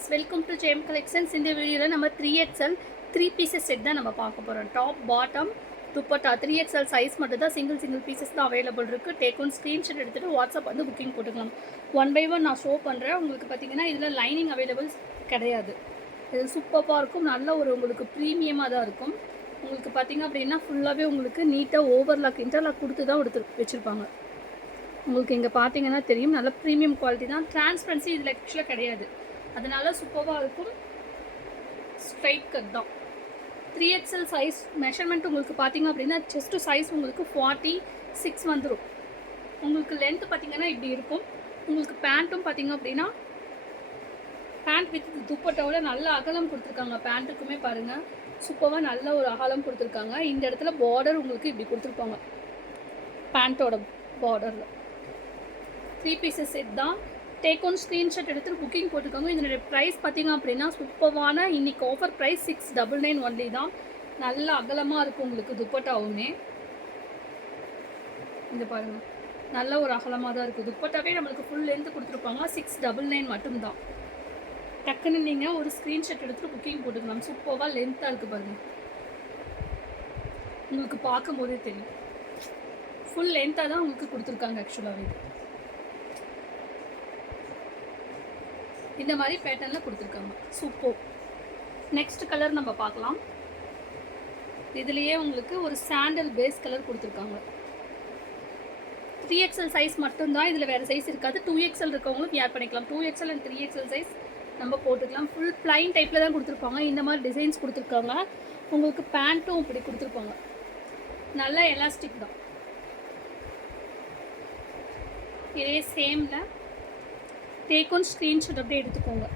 Friends, welcome to Jayam collections. இந்த வீடியோவில் நம்ம 3XL 3 பீசஸ் செட் தான் நம்ம பார்க்க போகிறோம். Top bottom dupatta 3XL size மட்டும் தான், சிங்கிள் பீசஸ் தான் அவைலபிள் இருக்குது. டேக் ஒன் ஸ்க்ரீன்ஷாட் எடுத்துகிட்டு வாட்ஸ்அப் வந்து புக்கிங் போட்டுக்கலாம். ஒன் பை ஒன் நான் ஷோ பண்ணுறேன். உங்களுக்கு பார்த்தீங்கன்னா இதில் லைனிங் அவைலபிள்ஸ் கிடையாது. இது சூப்பராக இருக்கும். நல்ல ஒரு உங்களுக்கு ப்ரீமியமாக தான் இருக்கும். உங்களுக்கு பார்த்திங்க அப்படின்னா ஃபுல்லாகவே உங்களுக்கு நீட்டாக ஓவர்லாக் இன்டர்லாக் கொடுத்து தான் வச்சுருப்பாங்க. உங்களுக்கு இங்கே பார்த்தீங்கன்னா தெரியும், நல்ல ப்ரீமியம் குவாலிட்டி தான். டிரான்ஸ்பரன்சி இதில் ஆக்சுவலாக கிடையாது, அதனால சூப்பராக இருக்கும். ஸ்ட்ரைட் கட் தான். 3XL சைஸ் மெஷர்மெண்ட் உங்களுக்கு பார்த்தீங்க அப்படின்னா செஸ்ட்டு சைஸ் உங்களுக்கு 46 வந்துடும். உங்களுக்கு லென்த்து பார்த்தீங்கன்னா இப்படி இருக்கும். உங்களுக்கு பேண்ட்டும் பார்த்தீங்க அப்படின்னா பேண்ட் வித் துப்பட்டாவில் நல்ல அகலம் கொடுத்துருக்காங்க. பேண்ட்டுக்குமே பாருங்கள் சூப்பராக நல்ல ஒரு அகலம் கொடுத்துருக்காங்க. இந்த இடத்துல பார்டர் உங்களுக்கு இப்படி கொடுத்துருப்பாங்க. பேண்ட்டோட பார்டரில் 3 பீசஸ் செட் தான். டேக் ஒன் ஸ்க்ரீன்ஷாட் எடுத்துகிட்டு புக்கிங் போட்டுக்கோங்க. இதனுடைய ப்ரைஸ் பார்த்திங்க அப்படின்னா சூப்பரான இன்றைக்கி ஆஃபர் ப்ரைஸ் 699 ஒன்லி தான். நல்ல அகலமாக இருக்கும் உங்களுக்கு துப்பட்டாவுமே. இந்த பாருங்கள் நல்ல ஒரு அகலமாக தான் இருக்குது. துப்பட்டாவே நம்மளுக்கு ஃபுல் லென்த்து கொடுத்துருப்பாங்க. 699 மட்டும்தான். டக்குன்னு நீங்கள் ஒரு ஸ்க்ரீன்ஷாட் எடுத்துகிட்டு புக்கிங் போட்டுக்கலாம். சூப்பராக லென்த்தாக இருக்குது பாருங்கள். உங்களுக்கு பார்க்கும்போதே தெரியும் ஃபுல் லென்த்தாக தான் உங்களுக்கு கொடுத்துருக்காங்க. ஆக்சுவலாகவே இந்த மாதிரி பேட்டர்னில் கொடுத்துருக்காங்க. சூப்பர். நெக்ஸ்ட் கலர் நம்ம பார்க்கலாம். இதுலேயே உங்களுக்கு ஒரு சாண்டல் பேஸ் கலர் கொடுத்துருக்காங்க. 3XL சைஸ் மட்டும்தான், இதில் வேறு சைஸ் இருக்காது. 2XL இருக்கவங்களும் வேர் பண்ணிக்கலாம். 2XL அண்ட் 3XL சைஸ் நம்ம போட்டுக்கலாம். ஃபுல் பிளைன் டைப்பில் தான் கொடுத்துருப்பாங்க. இந்த மாதிரி டிசைன்ஸ் கொடுத்துருக்காங்க. உங்களுக்கு பேண்ட்டும் இப்படி கொடுத்துருப்பாங்க. நல்ல எலாஸ்டிக் தான். இதே சேமில் டேக் ஒன் ஸ்க்ரீன்ஷாட் அப்படியே எடுத்துக்கோங்க.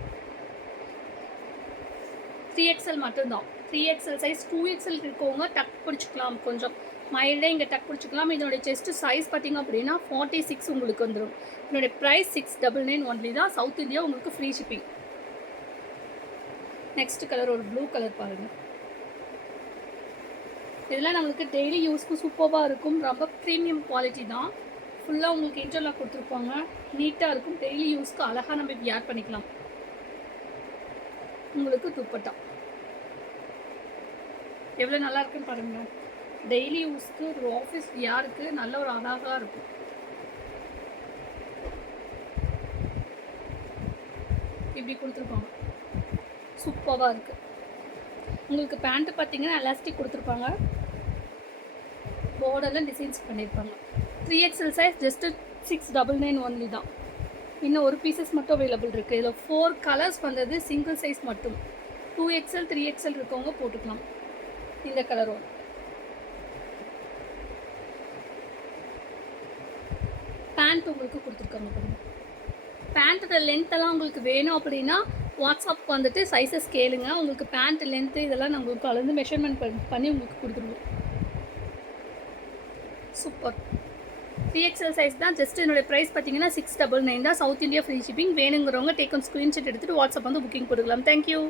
3XL மட்டும்தான். 3XL சைஸ் 2XL இருக்கவங்க டக் பிடிச்சிக்கலாம். கொஞ்சம் மைல்டாக இங்கே டக் பிடிச்சிக்கலாம். இதனுடைய செஸ்ட்டு சைஸ் பார்த்திங்க அப்படின்னா 46 உங்களுக்கு வந்துடும். இதனுடைய ப்ரைஸ் 699 ஒன்லி தான். சவுத் இந்தியா உங்களுக்கு ஃப்ரீ ஷிப்பிங். நெக்ஸ்ட் கலர் ஒரு ப்ளூ கலர் பாருங்கள். இதெல்லாம் நம்மளுக்கு டெய்லி யூஸ்க்கு சூப்பராக இருக்கும். ரொம்ப ப்ரீமியம் குவாலிட்டி தான். ஃபுல்லாக உங்களுக்கு இன்டர்லாக் கொடுத்துருப்பாங்க. நீட்டாக இருக்கும். டெய்லி யூஸ்க்கு அழகாக நம்ம வியர் பண்ணிக்கலாம். உங்களுக்கு துப்பட்டா எவ்வளோ நல்லா இருக்குன்னு பாருங்கள். டெய்லி யூஸ்க்கு ஒரு ஆஃபீஸ் வியருக்கு நல்ல ஒரு அழகாக இருக்கும். இப்படி கொடுத்துருப்பாங்க. சூப்பராக இருக்குது. உங்களுக்கு பேண்ட்டு பார்த்தீங்கன்னா எலாஸ்டிக் கொடுத்துருப்பாங்க. பார்டரில் டிசைன்ஸ் பண்ணியிருப்பாங்க. 3XL சைஸ் ஜஸ்ட்டு 699 ஒன்லி தான். இன்னும் ஒரு பீசஸ் மட்டும் அவைலபிள் இருக்குது. இதில் 4 கலர்ஸ் வந்தது. சிங்கிள் சைஸ் மட்டும். 2XL 3XL இருக்கவங்க போட்டுக்கலாம். இந்த கலரோட பேண்ட் உங்களுக்கு கொடுத்துருக்காங்க பாருங்கள். பேண்ட்டோட லென்த்தெல்லாம் உங்களுக்கு வேணும் அப்படின்னா வாட்ஸ்அப் வந்துட்டு சைஸஸ் கேளுங்க. உங்களுக்கு பேண்ட் லென்த்து இதெல்லாம் நம்ம கலந்து மெஷர்மெண்ட் பண்ணி உங்களுக்கு கொடுத்துருவோம். சூப்பர். 3XL சைஸ் தான். ஜஸ்ட் என்னுடைய ப்ரைஸ் பார்த்தீங்கன்னா 699 தான். South India free shipping. வேணுங்கிறவங்க டேக் ஒன் ஸ்க்ரீன்ஷாட் எடுத்துகிட்டு வாட்ஸ்அப் வந்து புக்கிங் போட்டுக்கலாம். தேங்க்யூ.